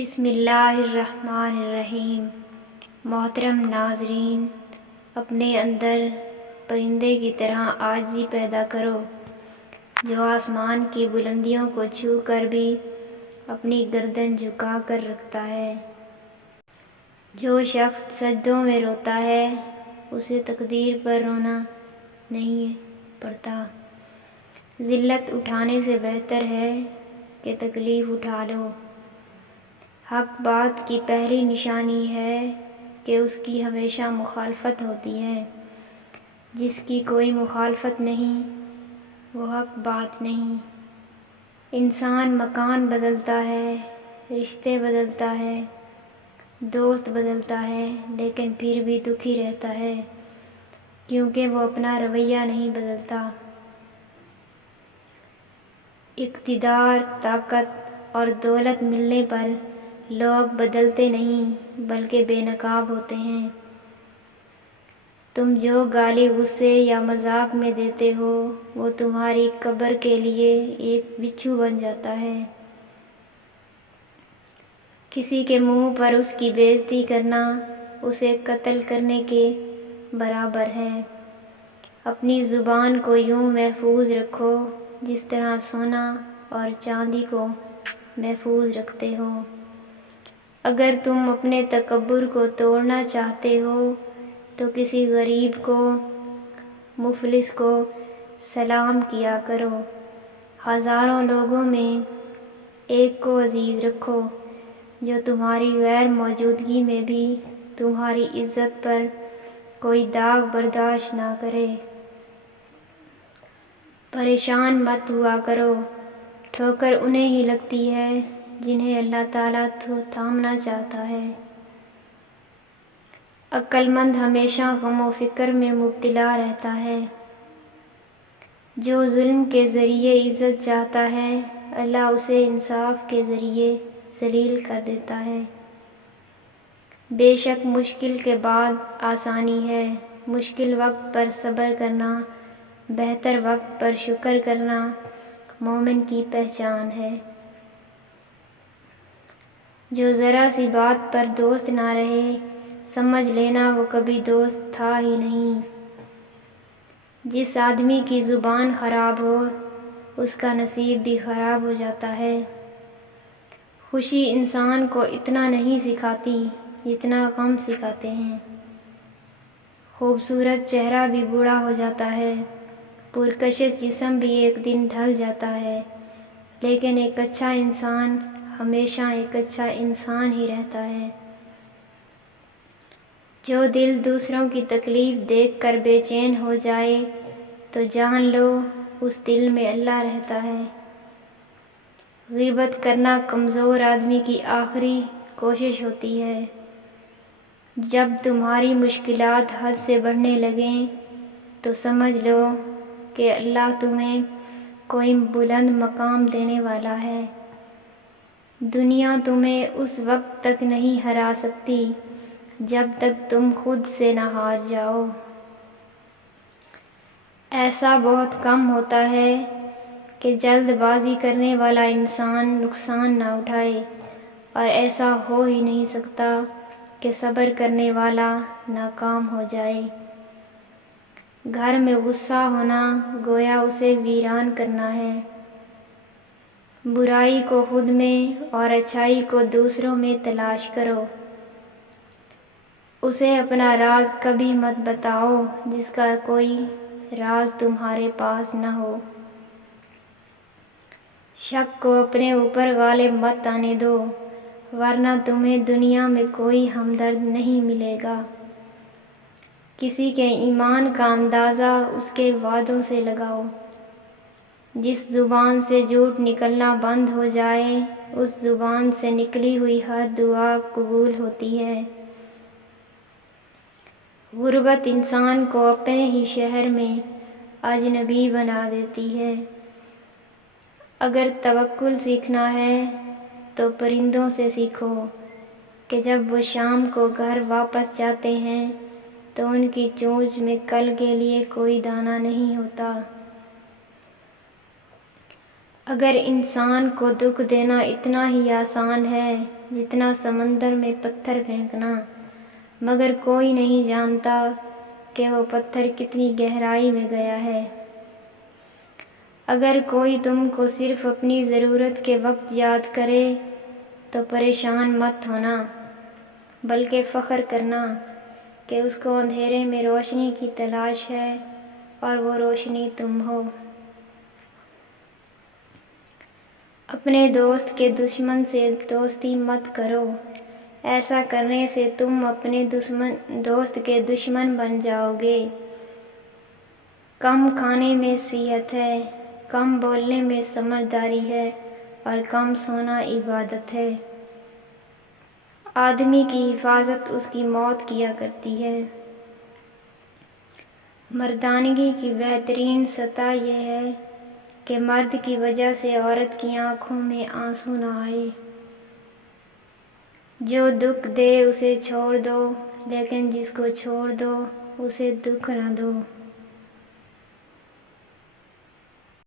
بسم اللہ الرحمن الرحیم۔ محترم ناظرین، اپنے اندر پرندے کی طرح عاجزی پیدا کرو جو آسمان کی بلندیوں کو چھو کر بھی اپنی گردن جھکا کر رکھتا ہے۔ جو شخص سجدوں میں روتا ہے اسے تقدیر پر رونا نہیں پڑتا۔ ذلت اٹھانے سے بہتر ہے کہ تکلیف اٹھا لو۔ حق بات کی پہلی نشانی ہے کہ اس کی ہمیشہ مخالفت ہوتی ہے۔ جس کی کوئی مخالفت نہیں وہ حق بات نہیں۔ انسان مکان بدلتا ہے، رشتے بدلتا ہے، دوست بدلتا ہے، لیکن پھر بھی دکھی رہتا ہے کیونکہ وہ اپنا رویہ نہیں بدلتا۔ اقتدار، طاقت اور دولت ملنے پر لوگ بدلتے نہیں بلکہ بے نقاب ہوتے ہیں۔ تم جو گالی غصے یا مذاق میں دیتے ہو وہ تمہاری قبر کے لیے ایک بچھو بن جاتا ہے۔ کسی کے منہ پر اس کی بے عزتی کرنا اسے قتل کرنے کے برابر ہے۔ اپنی زبان کو یوں محفوظ رکھو جس طرح سونا اور چاندی کو محفوظ رکھتے ہو۔ اگر تم اپنے تکبر کو توڑنا چاہتے ہو تو کسی غریب کو، مفلس کو سلام کیا کرو۔ ہزاروں لوگوں میں ایک کو عزیز رکھو جو تمہاری غیر موجودگی میں بھی تمہاری عزت پر کوئی داغ برداشت نہ کرے۔ پریشان مت ہوا کرو، ٹھوکر انہیں ہی لگتی ہے جنہیں اللہ تعالیٰ تھامنا چاہتا ہے۔ عقل مند ہمیشہ غم و فکر میں مبتلا رہتا ہے۔ جو ظلم کے ذریعے عزت چاہتا ہے اللہ اسے انصاف کے ذریعے ذلیل کر دیتا ہے۔ بے شک مشکل کے بعد آسانی ہے۔ مشکل وقت پر صبر کرنا، بہتر وقت پر شکر کرنا مومن کی پہچان ہے۔ جو ذرا سی بات پر دوست نہ رہے سمجھ لینا وہ کبھی دوست تھا ہی نہیں۔ جس آدمی کی زبان خراب ہو اس کا نصیب بھی خراب ہو جاتا ہے۔ خوشی انسان کو اتنا نہیں سکھاتی جتنا غم سکھاتے ہیں۔ خوبصورت چہرہ بھی بوڑھا ہو جاتا ہے، پرکشش جسم بھی ایک دن ڈھل جاتا ہے، لیکن ایک اچھا انسان ہمیشہ ایک اچھا انسان ہی رہتا ہے۔ جو دل دوسروں کی تکلیف دیکھ کر بے چین ہو جائے تو جان لو اس دل میں اللہ رہتا ہے۔ غیبت کرنا کمزور آدمی کی آخری کوشش ہوتی ہے۔ جب تمہاری مشکلات حد سے بڑھنے لگیں تو سمجھ لو کہ اللہ تمہیں کوئی بلند مقام دینے والا ہے۔ دنیا تمہیں اس وقت تک نہیں ہرا سکتی جب تک تم خود سے نہ ہار جاؤ۔ ایسا بہت کم ہوتا ہے کہ جلد بازی کرنے والا انسان نقصان نہ اٹھائے، اور ایسا ہو ہی نہیں سکتا کہ صبر کرنے والا ناکام ہو جائے۔ گھر میں غصہ ہونا گویا اسے ویران کرنا ہے۔ برائی کو خود میں اور اچھائی کو دوسروں میں تلاش کرو۔ اسے اپنا راز کبھی مت بتاؤ جس کا کوئی راز تمہارے پاس نہ ہو۔ شک کو اپنے اوپر غالب مت آنے دو ورنہ تمہیں دنیا میں کوئی ہمدرد نہیں ملے گا۔ کسی کے ایمان کا اندازہ اس کے وعدوں سے لگاؤ۔ جس زبان سے جھوٹ نکلنا بند ہو جائے اس زبان سے نکلی ہوئی ہر دعا قبول ہوتی ہے۔ غربت انسان کو اپنے ہی شہر میں اجنبی بنا دیتی ہے۔ اگر توکل سیکھنا ہے تو پرندوں سے سیکھو کہ جب وہ شام کو گھر واپس جاتے ہیں تو ان کی چونچ میں کل کے لیے کوئی دانہ نہیں ہوتا۔ اگر انسان کو دکھ دینا اتنا ہی آسان ہے جتنا سمندر میں پتھر پھینکنا، مگر کوئی نہیں جانتا کہ وہ پتھر کتنی گہرائی میں گیا ہے۔ اگر کوئی تم کو صرف اپنی ضرورت کے وقت یاد کرے تو پریشان مت ہونا، بلکہ فخر کرنا کہ اس کو اندھیرے میں روشنی کی تلاش ہے اور وہ روشنی تم ہو۔ اپنے دوست کے دشمن سے دوستی مت کرو، ایسا کرنے سے تم اپنے دوست کے دشمن بن جاؤ گے۔ کم کھانے میں صحت ہے، کم بولنے میں سمجھداری ہے اور کم سونا عبادت ہے۔ آدمی کی حفاظت اس کی موت کیا کرتی ہے۔ مردانگی کی بہترین سطح یہ ہے کہ مرد کی وجہ سے عورت کی آنکھوں میں آنسو نہ آئے۔ جو دکھ دے اسے چھوڑ دو، لیکن جس کو چھوڑ دو اسے دکھ نہ دو۔